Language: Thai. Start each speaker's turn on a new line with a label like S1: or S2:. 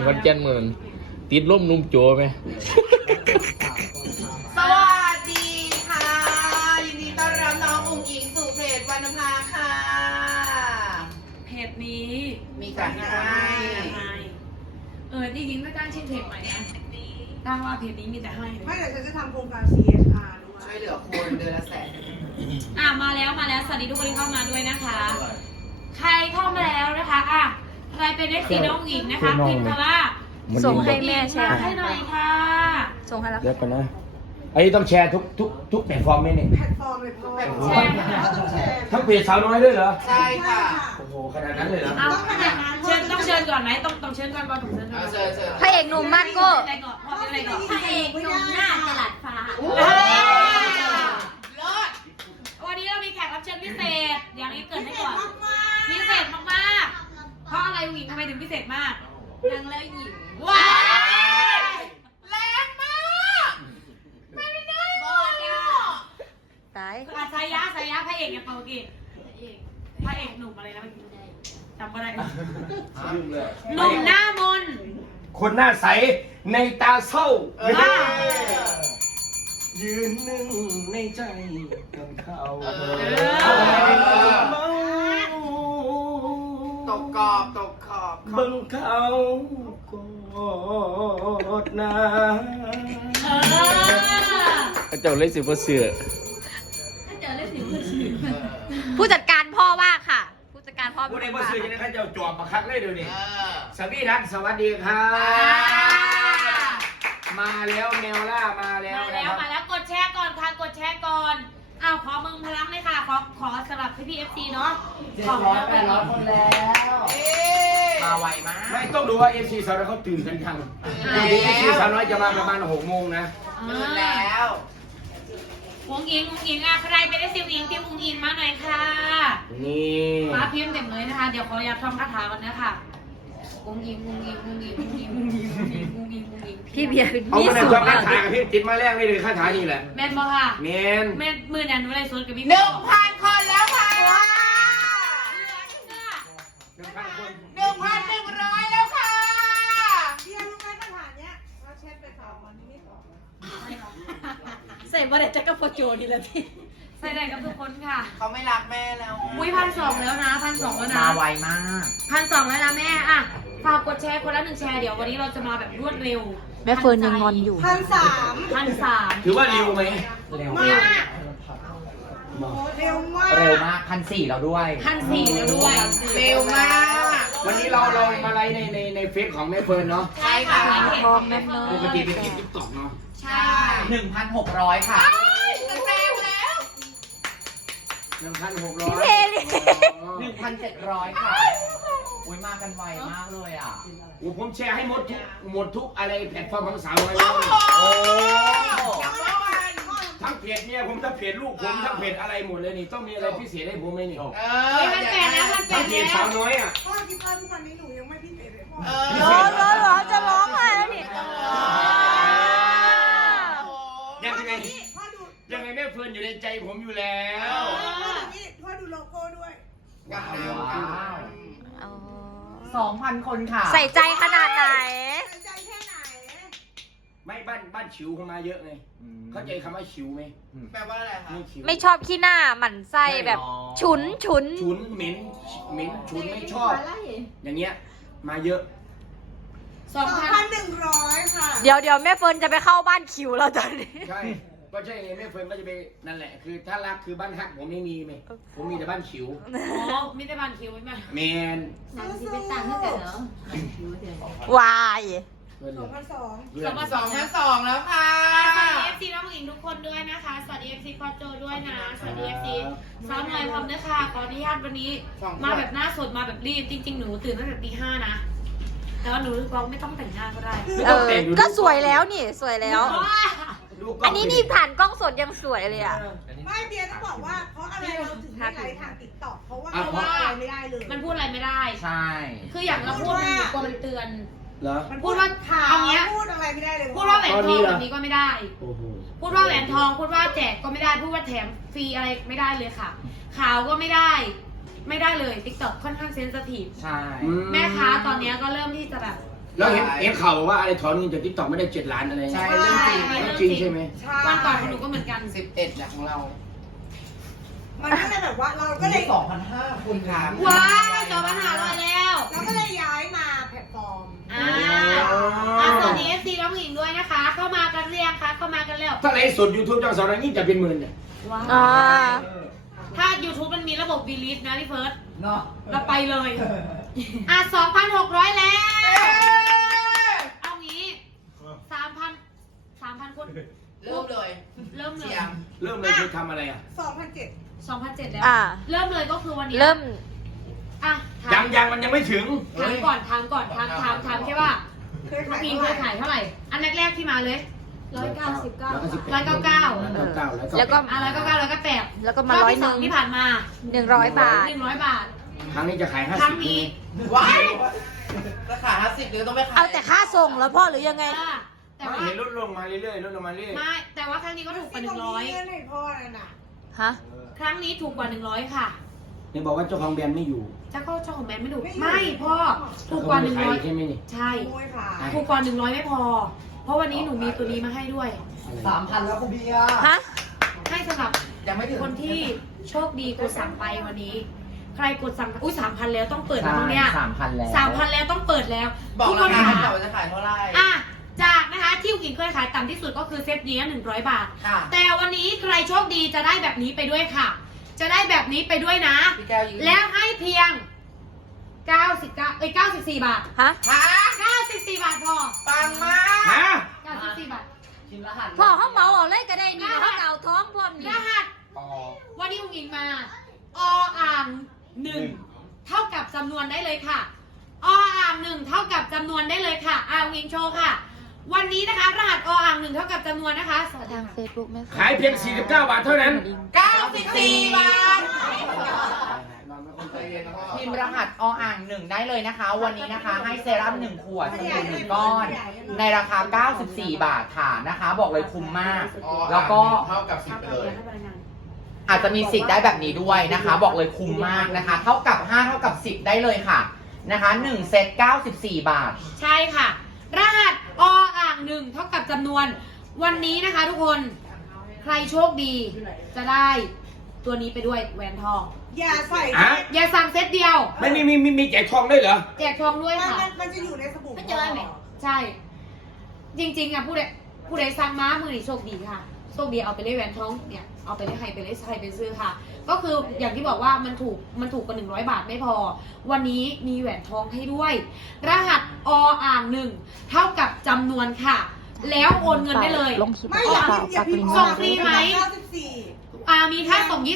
S1: ขอนแก่นเหมือนติดร่มนุ่มโจไหม
S2: สวัสดีค่ะยินดีต้อนรับน้องอุ้งอิงสู่เพจวันน้ำลาค่ะ
S3: เพจนี้
S2: มีการให้
S3: จริงๆไม่ตั้งชื่อเพจใหม่นะตั้งว่าเพจนี้มีแต่ให้
S4: ไม่แต่ฉันจะทำโครงการ CSR ด้วย
S2: ช่วยเหลือคนเดือนละ100,000
S3: มาแล้วสวัสดีทุกคนที่เข้ามาด้วยนะคะ ใครเข้ามาแล้วนะคะใครเป็นFCน้องหญิงนะคะพิมพ์คำว่า
S5: ส่งให้แม่แชร์
S3: ให้หน่อยค่ะ
S5: ส่งให้แล้ว
S1: เดี๋ยวกันนะอันนี้ต้องแชร์ทุกแพลตฟอร์มไหมเนี่ย
S4: แพลตฟอร์มเลยพ่อ
S3: แชร์
S1: ทั้งเพจสาวน้อยด้วยเหรอ
S2: ใช่ค่ะ
S1: โอ้โหขนาดนั้นเลยเหรอ
S3: เอาขนาดนั้นต้องเชิญก่อนไหมต้องเชิญก่อนต้องเชิญก่อน
S2: เชิญ
S5: พระเอกหนุ่มมาโก้
S3: อะไรก่อนพระเอกหนุ่มหน้าจลัดฟ้า
S2: เลิศ
S3: วันนี้เรามีแขกรับเชิญพิเศษอย่างนี้เกิดให้ก่อนพิเศษมากๆเพราะอะไรหญิงทำไมถึงพิเศษมากนางแล้วหญิง
S2: ว้ายแรงมากไม่ได้บอกอ่ะ
S5: ตาย
S3: สายยะพระเอกอย่างเปากีพระเอกหนุ่มอะไรนะจำไม่ได้หนุ่มหน้ามน
S1: คนหน้าใสในตาเศร้ายืนหนึ่งในใจกันเขา
S2: ตกกรอบ
S1: เบิ่งเขากดน้ำเจ้าเล่นสิบ่เสือ
S5: ผู้จัดการพ่อว่าค่ะ ผู้จัดการพ่อ
S1: ผู้ใดบ่เสือจะได้ข้าเจ้าจวบมาคักเลยเดี๋ยวนี้สวีดัสสวัสดีครับมาแล้วแมวล่ามาแล้ว
S3: กดแชร์ก่อนค่ะกดแชร์ก่อนขอมึงพลังเลยค่ะขอสำหรับพี่FC เนาะ
S2: 700-800 คนแล้วมาไวมาก
S1: ไม่ต้องดูว่า FC สาวน้อยเขาตื่นกันยังดูดิ FC สาวน้อยจะมาประมาณ6 โมงนะ
S2: ตื่นแล้ว
S3: อุ้งอิงใครเป็นFCอุ้งอิงทีมอุ้งอิงมาหน่อยค่ะ
S1: นี่
S3: มาพิมพ์เต็มเลยนะคะเดี๋ยวขออนุญาตท่องคาถากันนะคะอุ้งอิง
S5: พี่เบียร์
S1: เอา
S5: นี่
S1: คะแนน
S5: สูง
S1: ชอบ
S5: มา
S1: คาก ถากับพี่ติดมาแรกนี่เลยคาถานี่แหละ
S3: แม่นบ่ค่ะ
S1: แมน
S3: มือนันไม่ได้สดกับพี่
S2: 1,000 คนแล้วค่ะ1,100 แล้วค่ะ
S4: เรียนรู้ไหมปัญหาเนี้ยเราเช็ดไปสองวันนี้ไม่สอง
S5: ใส่บาเดจักรโปโจดีแล้วที่
S3: ใส่ได้กับทุกคนค่ะ
S2: เขาไม่รักแม่แล้ว
S3: 1,200แล้วนะ1,200แล้วนะ
S2: มาไวมาก
S3: 1,200แล้วนะแม่ฝากกดแชร์คนละ1 แชร์เดี๋ยววันนี้เราจะมาแบบรวดเร็ว
S5: แม่เฟิร์นยังงอนอยู่
S4: 1,300
S1: ถือว่าเร็วไหม
S2: เร็ว
S4: มากเร็วมาก
S2: เร็วมาก1,400แล้วด้วย
S3: 1,400แล้วด้วย
S2: เร็วมาก
S1: วันนี้เรามาไลฟ์ในเฟซของแม่เฟิร์นเนาะ
S2: ใช่ค่ะ
S5: พร้อมแม่เฟิร์น
S1: ปกติเป็นคลิปติ๊กต็อกเนาะ
S3: ใช่
S2: 1,600 ค่ะจะแซงแล้ว
S1: 1,600
S5: พี่เพลิ
S2: 1,700 ค่ะอุ้ยมากันไวมากเลยอ่ะ
S1: โอ้ผมแชร์ให้หมดทุกอะไรแพลตฟอร์มของสาวน้อย
S2: โอ้โห
S1: ทั้งเพจเนี่ยผมทั้งเพจลูกผมทั้งเพจอะไรหมดเลยนี่ต้องมีอะไรพิเศษให้ผมไหมนี่
S3: มันแปลแล้ว
S1: ทั้งเพจสาวน้อยอ่ะ
S4: พ่อคิดว่าทุกวันนี้หนูยังไม่พิเศษเลยพ่อ
S5: ร้อนจะร้องไห้แล้วนี่
S1: ยังไง
S4: พ่อดู
S1: ยังไงแม่เฟิร์นอยู่ในใจผมอยู่แล้ว
S4: พ่อดูโลโก้ด้วย
S2: ว้าว
S5: อ๋อ
S2: 2,000 คนค่ะ
S5: ใส่ใจขนาดไหน
S4: ใส่ใจแค่ไหน
S1: ไม่บ้านฉิวเข้ามาเยอะไงเข้าใจคำว่าฉิวไหม
S2: แปลว่าอะไรคะ
S1: ฉิว
S5: ไม่ชอบขี้หน้าหมั่นไส้แบบฉุน
S1: ฉุนเหม็นฉุนไม่ชอบ อย่างเงี้ยมาเยอะ
S4: 2,100 ค่ะ
S5: เดี๋ยวแม่เฟิร์นจะไปเข้าบ้านคิวแล้วตอนนี้
S1: ใช่ก็ใช่ไงแม่เฟิร์นก็จะไปนั่นแหละคือถ้ารักคือบ้านฮักผมไม่มีไหมผมมีแต่บ้านฉิว
S3: มีแต่บันคิวไหม
S1: แมน
S5: วาย
S2: 2,200 แล้วค่ะ
S3: สวัสดี FC น้องผู้หญิงทุกคนด้วยนะคะสวัสดี FC พอโจด้วยนะสวัสดี FC สาวน้อยพร้อมด้วยค่ะขออนุญาตวันนี้มาแบบหน้าสดมาแบบรีบจริงๆหนูตื่นตั้งแต่ตี 5นะแต่ว่าหนูร้องไม่ต้องแต่งหน้าก็ได้
S5: ก็สวยแล้วนี่สวยแล้ว
S1: ดูกล้
S5: อันนี้นี่ผ่านกล้องสดยังสวยเลยอ่ะ
S4: ไม่เบียร์ต้องบอกว่าเพราะอะไรเราถึงไม่ไลฟ์ทางติ๊กต็อกเพราะว่าเราอะไรไม่ได้เลย
S3: มันพูดอะไรไม่ได้
S2: ใช่
S3: คืออย่างเราพูดมันกลัวมันเตือน
S1: เหรอ
S4: มัน
S3: พูดว่า
S4: เอาเงี้ยพูดอะไรไม่ได้เลย
S3: พูดว่าแหวนทองแบบนี้ก็ไม่ได้
S1: โอ้โห
S3: พูดว่าแหวนทองพูดว่าแจกก็ไม่ได้พูดว่าแถมฟรีอะไรไม่ได้เลยค่ะข่าวก็ไม่ได้เลย TikTok ค่อนข้างเซนซิทีฟ
S2: ใช่
S3: แม่ค้าตอนนี้ก็เริ่มที่จะแบบ
S1: แล้วเห็นข่าวว่าอะไรถอนเงินจากทิกตอกไม่ได้7 ล้านอะไร
S2: ใช่
S1: เรื่องจริง
S3: ใช่
S1: เรื่องจริงใช่ไหม
S4: ใช่
S3: วันก่อนของหนูก็เหมือนกัน
S2: 11เนี่ยของเรา
S4: มันก็เลยแบบว่าเราก็เลย
S2: 2,500คุณค่ะ
S3: ว้าวจบปัญหาเลยแล้ว
S4: เราก็เลยย้ายมาแพลตฟอร์ม
S3: สวัสดี FC น้องหญิงด้วยนะคะ เข้ามากันเรียงคะเข้ามากันแล้ว
S1: ถ้าไลฟ์สด YouTube จ้างสาวน้อยยิ่งจะเป็นหมื่นเนี่ย
S3: ว้า
S5: อ่า
S3: ถ้า YouTube มันมีระบบบีลิสนะพี่เฟิร์ส
S2: เนาะ
S3: เราไปเลย 2,600 แล้ว เอางี้ 3,000 คน
S2: เริ่มเลย
S3: เริ่มเล
S2: เสี
S3: ย
S2: ยง
S1: เริ่มเลยคือทำอะไรอ่ะ
S4: 2007
S3: 2,700 แล้ว
S5: อ่า
S3: เริ่มเลยก็คือวันนี้
S5: เริ่ม
S3: อ่ะถาม
S1: ยังมันยังไม่ถึง
S3: ถามก่อนถามแค่ว่า
S4: เคย
S3: น้อ
S4: ขาง ย
S3: พีเคยขายเท่าไหร่ อันแรกๆที่มาเลย 199
S5: แล้วก็
S3: 199
S5: แล้วก็มา
S3: 198
S5: 100
S3: ที่สองที่ผ่านมา
S5: 100 บาท
S3: 100 บาท
S1: ครั้งนี้จะขาย
S3: ครั้ง
S1: 50
S3: นี้
S2: ว้ายราคา50หรือต้องไปขาย
S5: เอาแต่ค่าส่งแล้วพ่อหรือยังไง
S3: แต่
S1: ไม่
S3: ว่า
S1: เห็นลดลงมาเรื่อยๆลดลงมาเรื่อย
S3: ไม่แต่ว่าครั้งนี้ก็ถูกกว่า
S4: เงินให้พ่อนั่นน่ะ
S5: ฮะ
S3: 100 ครั้งนี้ถูกกว่า 100 ค่ะ
S1: นี่บอกว่าเจ้าของแบรนด์ไม่อยู่
S3: เจ้าของแบรนด์ไม่ถูกไม่พ่อถูกกว่า
S1: เขไม่ขยใช่ไหมนี่
S3: 100 ใช่
S4: ขโมยขาย
S3: ถูกกว่า 100 ไม่พอ เพราะวันนี้หนูมีตัวนี้มาให้ด้วย
S2: 3,000แล้วคุณเบียร์
S5: ฮะ
S3: ให้สำหรับ
S2: ยังไม่ถึง
S3: คนที่โชคดีกดสั่งไปวันนี้ ใครกดสั่งอุ้ย3,000 แล้วต้องเปิดแล้วมั้งเนี่ย
S2: 3,000 แล้ว
S3: 3,000 แล้วต้องเปิดแล้ว
S2: บอก
S3: ทุกค
S2: ราน คา
S3: ค่ะ
S2: ให้เราจะขายเท่าไหร่
S3: อ่ะจากนะคะที่อุ๋งอิงเคยขายต่ำที่สุดก็คือเซตนี้100 บาท
S2: ค่ะ
S3: แต่วันนี้ใครโชคดีจะได้แบบนี้ไปด้วยค่ะ จะได้แบบนี้ไปด้วยนะ
S2: พี่แก้วยืน
S3: แล้วให้เพียง94 บาท
S5: ฮะ
S2: ฮะ
S3: 94 บาทพอ
S2: ปังมาก
S1: ฮะ
S3: 94 บาท
S2: ชิมรหัส
S5: พ่อเขาเหมาเอาเลยก็ได้นี่เขาเอาท้องพร้อม
S3: ร
S5: นี่
S3: หัส
S2: อ๋อ
S3: วันนี้อุ๋งอิงมา1 เท่ากับจำนวนได้เลยค่ะ1 เท่ากับจำนวนได้เลยค่ะอุ๋งอิงโชว์ค่ะ วันนี้นะคะรหัส1 เท่ากับจำนวนนะคะ
S5: ทางเฟซบุ๊กแม่
S1: ขายเพียง49 บาทเท่านั้น
S2: 94 บาท พิมพ์รหัส1ได้เลยนะคะ วันนี้นะคะให้เซรั่ม1 ขวดสบู่1 ก้อน ในราคา 94 บาทค่ะนะคะ บอกเลยคุ้มมาก แล้วก็
S6: เท่ากับ10ไปเลย
S2: อาจจะมีสิทธิ์ได้แบบนี้ด้วยนะคะ บอกเลยคุ้มมากนะคะ เท่ากับ5เท่ากับ10ได้เลยค่ะนะคะ1เซต94 บาท
S3: ใช่ค่ะ รหัส1 เท่ากับจำนวน วันนี้นะคะทุกคนใครโชคดีจะได้ตัวนี้ไปด้วยแหวนทอง
S4: อย่าใส่
S1: ฮะ
S3: อย่าสั่งเซตเดียว
S1: ไม่มีแจกทองได้วยเหรอ
S3: แจกทองด้วยค่ะ
S4: มันจะอยู่ในสบู่
S3: ไม่เจอไหมใช่ จริงๆอ่ะผู้ใดสั่งม้ามือนี่โชคดีค่ะโชคดีเอาไปเลยแหวนทองเนี่ยเอาไปเลยใครไปเลยใครไปซื้อค่ะ ก็คืออย่างที่บอกว่ามันถูกกว่า100 บาทไม่พอ วันนี้มีแหวนทองให้ด้วย รหัส1 เท่ากับจำนวนค่ะ แล้วโอนเงินได้เลย
S5: ลงคลิป
S4: ไม่
S5: เป
S4: อยาก
S5: ล่า
S4: อย่า
S5: ปัก
S4: พิ
S5: ลิ
S4: ม
S5: ง
S4: พ์
S5: ก์
S3: ส่งฟรีไหม
S4: 94
S3: มีค่าส่ง